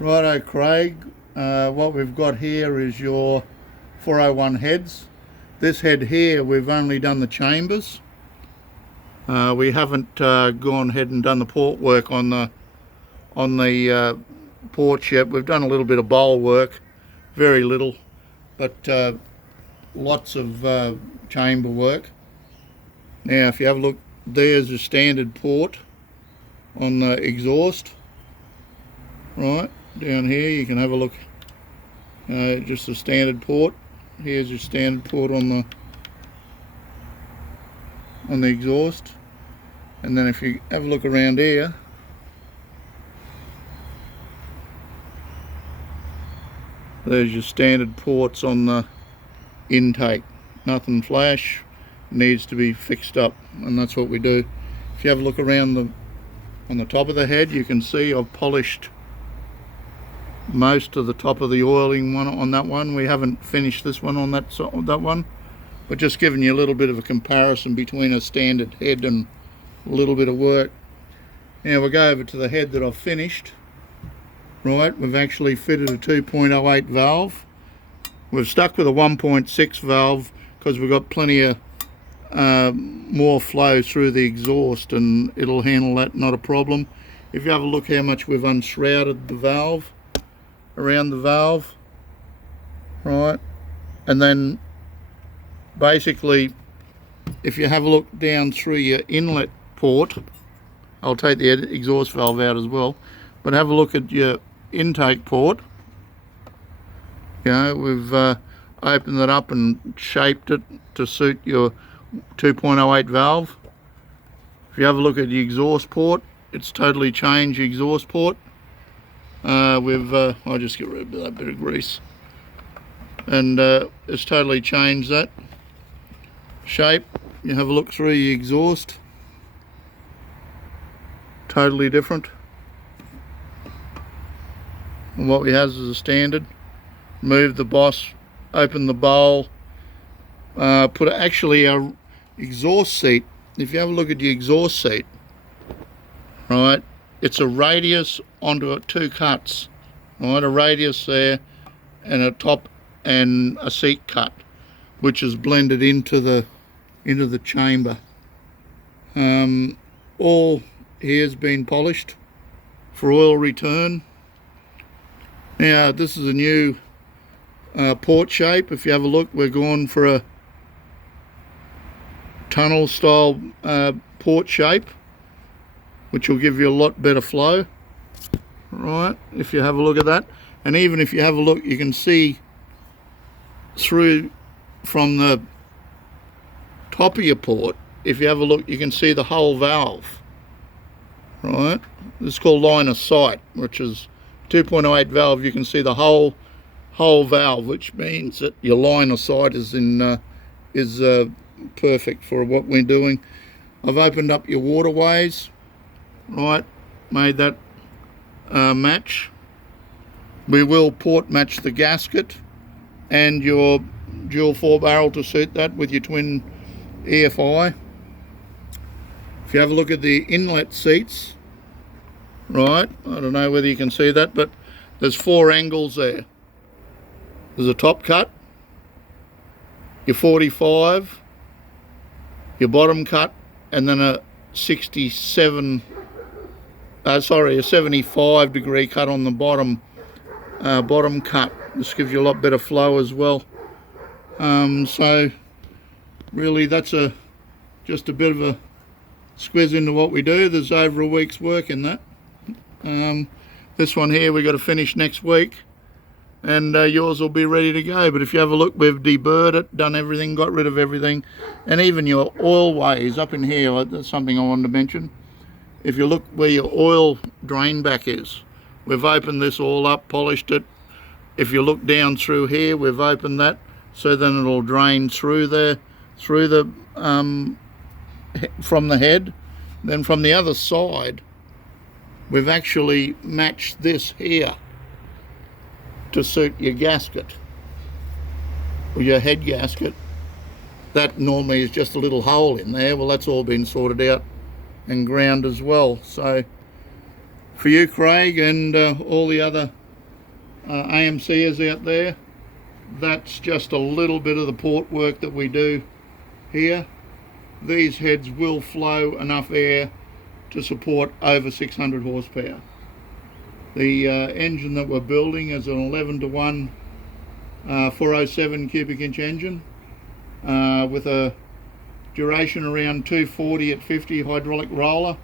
Righto, Craig. What we've got here is your 401 heads. This head here, we've only done the chambers. We haven't gone ahead and done the port work on the porch yet. We've done a little bit of bowl work, very little, but lots of chamber work. Now, if you have a look, there's a standard port on the exhaust. Right down here, you can have a look. Just a standard port. Here's your standard port on the exhaust, and then if you have a look around here, there's your standard ports on the intake. Nothing flash, needs to be fixed up, and that's what we do. If you have a look around on the top of the head, you can see I've polished most of the top of the oiling one on that one. We haven't finished this one on that one, but just giving you a little bit of a comparison between a standard head and a little bit of work. Now we'll go over to the head that I've finished. Right, we've actually fitted a 2.08 valve. We've stuck with a 1.6 valve because we've got plenty of more flow through the exhaust, and it'll handle that, not a problem. If you have a look how much we've unshrouded the valve, around the valve, right, and then basically if you have a look down through your inlet port, I'll take the exhaust valve out as well, but have a look at your intake port. You know, we've opened that up and shaped it to suit your 2.08 valve. If you have a look at the exhaust port, it's totally changed the exhaust port. I'll just get rid of that bit of grease, and it's totally changed that shape. You have a look through your exhaust, totally different. And what we have is a standard. Move the boss, open the bowl, put actually our exhaust seat. If you have a look at the exhaust seat, right, it's a radius onto two cuts, right? A radius there and a top and a seat cut, which is blended into the chamber. All here's been polished for oil return. Now this is a new port shape. If you have a look, we're going for a tunnel style port shape, which will give you a lot better flow, right, if you have a look at that. And even if you have a look, you can see through from the top of your port. If you have a look, you can see the whole valve, right. This is called line of sight, which is 2.08 valve. You can see the whole valve, which means that your line of sight is perfect for what we're doing. I've opened up your waterways, right, made that match. We will port match the gasket and your dual 4-barrel to suit that with your twin EFI. If you have a look at the inlet seats, right, I don't know whether you can see that, but there's 4 angles there. There's a top cut, your 45, your bottom cut, and then a 75 degree cut on the bottom cut. This gives you a lot better flow as well. So really that's just a bit of a squiz into what we do. There's over a week's work in that. This one here we got to finish next week, and yours will be ready to go. But if you have a look, we've deburred it, done everything, got rid of everything, and even your oil ways up in here. That's something I wanted to mention. If you look where your oil drain back is, we've opened this all up, polished it. If you look down through here, we've opened that, so then it'll drain through there, through the from the head. Then from the other side, we've actually matched this here to suit your gasket, or your head gasket. That normally is just a little hole in there. Well, that's all been sorted out and ground as well. So for you, Craig, and all the other AMCers out there, that's just a little bit of the port work that we do here. These heads will flow enough air to support over 600 horsepower. The engine that we're building is an 11:1 407 cubic inch engine with a duration around 240 at 50 hydraulic roller,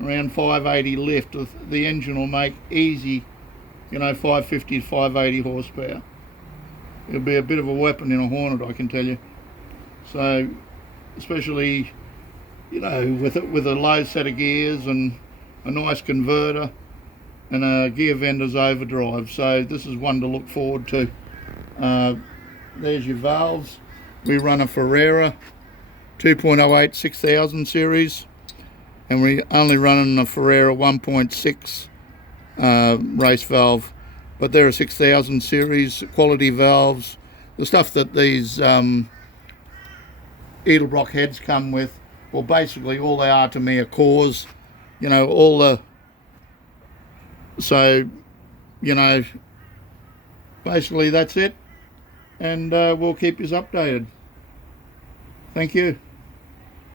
around 580 lift. The engine will make easy, 550 to 580 horsepower. It'll be a bit of a weapon in a Hornet, I can tell you. So, especially, with a low set of gears and a nice converter and a gear vendor's overdrive. So this is one to look forward to. There's your valves. We run a Ferreira 2.08 6000 series, and we only running a Ferreira 1.6 race valve, but they're a 6000 series quality valves, the stuff that these Edelbrock heads come with. Well, basically all they are to me are cores, all the, so basically that's it, and we'll keep you updated. Thank you.